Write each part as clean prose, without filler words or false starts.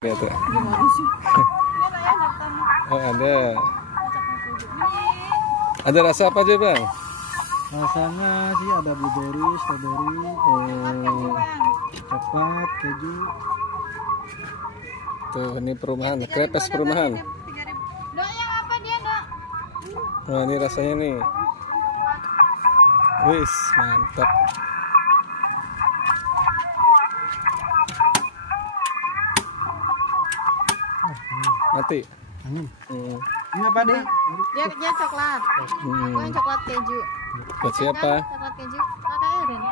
Lihat tuh. Gimana sih? Oh ada. Ada rasa apa aja bang? Rasanya sih ada blueberry, strawberry, coklat, keju. Tuh ini perumahan, krepes perumahan. Dok, yang apa dia, Dok? Nah ini rasanya nih. Wis mantap. Mati. Ini apa deh? Dia coklat. Aku yang coklat keju. Buat siapa? Coklat keju. Kakak Erin.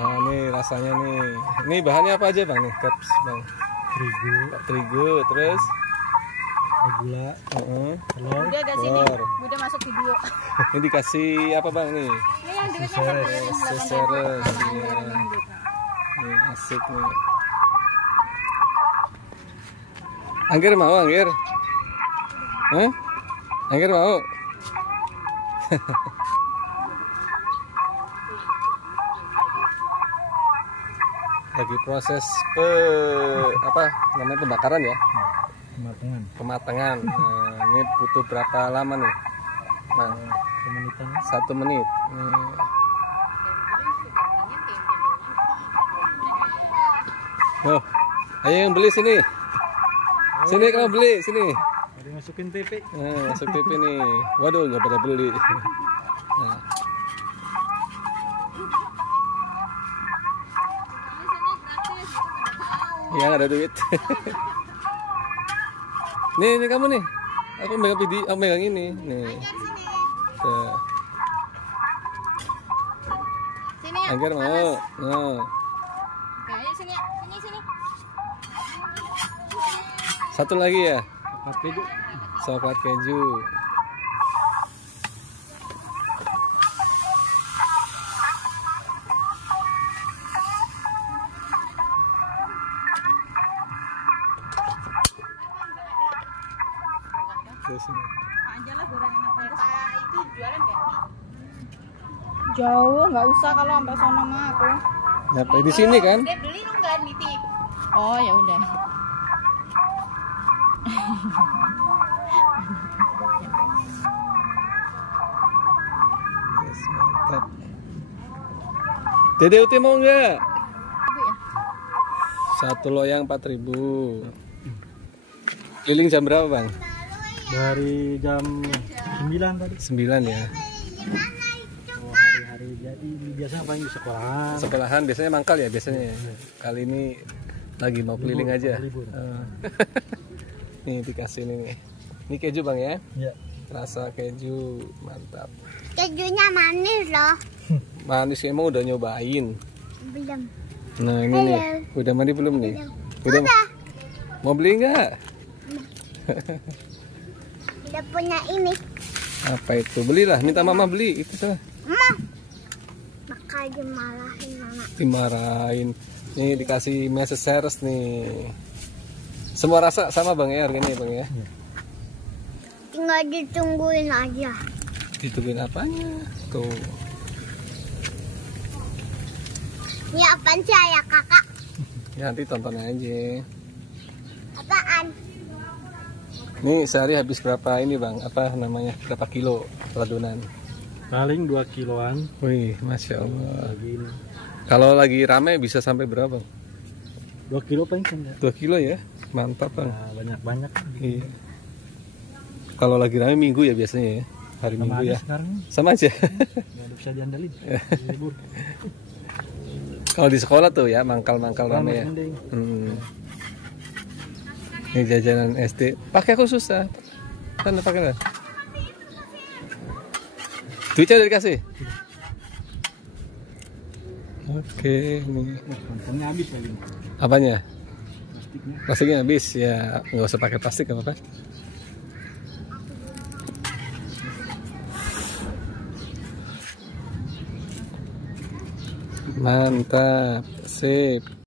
Nah ini rasanya nih. Ini bahannya apa aja bang nih? Krepes bang. Terigu, terus Gula, telur. Udah agak sini. telur. Udah masuk video. Ini dikasih apa bang nih? Ini yang duitnya sama yang Seseres, 8.000 sama iya. Angger yang duit. Nih asik nih. Angger mau Angger? Hah? Angger mau? Lagi proses apa namanya pembakaran ya? Pematangan. Nah, ini butuh berapa lama nih? Bang, 1 menit. Oh, ayo yang beli sini. Sini kamu beli sini. Ada masukin TP. Nah, masuk TV nih. Waduh, nggak pada beli. Nah. Ya nggak ada duit. Nih kamu nih. Aku megang video, aku megang ini. Nih. Tuh. Sini ya. Angger mau. Nah. Kayak sini ya. Sini. Satu lagi ya. Coklat keju. Coklat keju. Terus ini. Anjala gorengan apa ya? Itu jualan nggak? Jauh, nggak usah kalau sampai sono mah aku. Apa di sini kan? Dia beli lu nggak nitip? Oh ya udah. Yes, mantap. Dede Uti mau nggak? Ibu ya? Satu loyang 4.000. Keliling jam berapa bang? Dari jam 9 tadi. 9 ya. Oh, hari-hari jadi biasanya paling di sekolahan. Sekolahan biasanya mangkal ya biasanya. Kali ini lagi mau keliling aja. libur. Nih dikasih nih. Ini keju bang ya? Iya. Rasa keju mantap. Kejunya manis loh. Manis emang udah nyobain. Belum. Nah ini nih. Udah mandi belum nih? Udah. Mau beli nggak? Udah punya ini. Apa itu? Belilah. Minta mama beli. Itu salah. Bakal dimarahin mama. Dimarahin. Nih dikasih meseseres nih. Semua rasa sama bang ya harganya bang ya? Tinggal ditungguin aja. Ditungguin apanya? Tuh. Ini apaan sih ayah kakak? Ya nanti tonton aja. Apaan? Nih sehari habis berapa ini bang? Apa namanya? Berapa kilo adonan? Paling 2 kiloan. Wih, masya Allah. Begini. Kalau lagi rame bisa sampai berapa bang? 2 kilo paling kan ya. 2 kilo ya? Mantap bang. Nah, banyak-banyak. Iya. Kalau lagi rame minggu ya biasanya ya? Hari Sama Minggu aja ya? sekarang. Sama aja. Nggak ada bisa diandalin. Libur. Kalau di sekolah tuh ya mangkal-mangkal rame ya. Mending. Ini jajanan SD. Pakai aku susah. Kan pakai lah. Duitnya udah dikasih. Oke, nih. Kantongnya habis lagi. Apanya? Plastiknya. Plastiknya habis ya, nggak usah pakai plastik nggak apa-apa. Mantap, sip.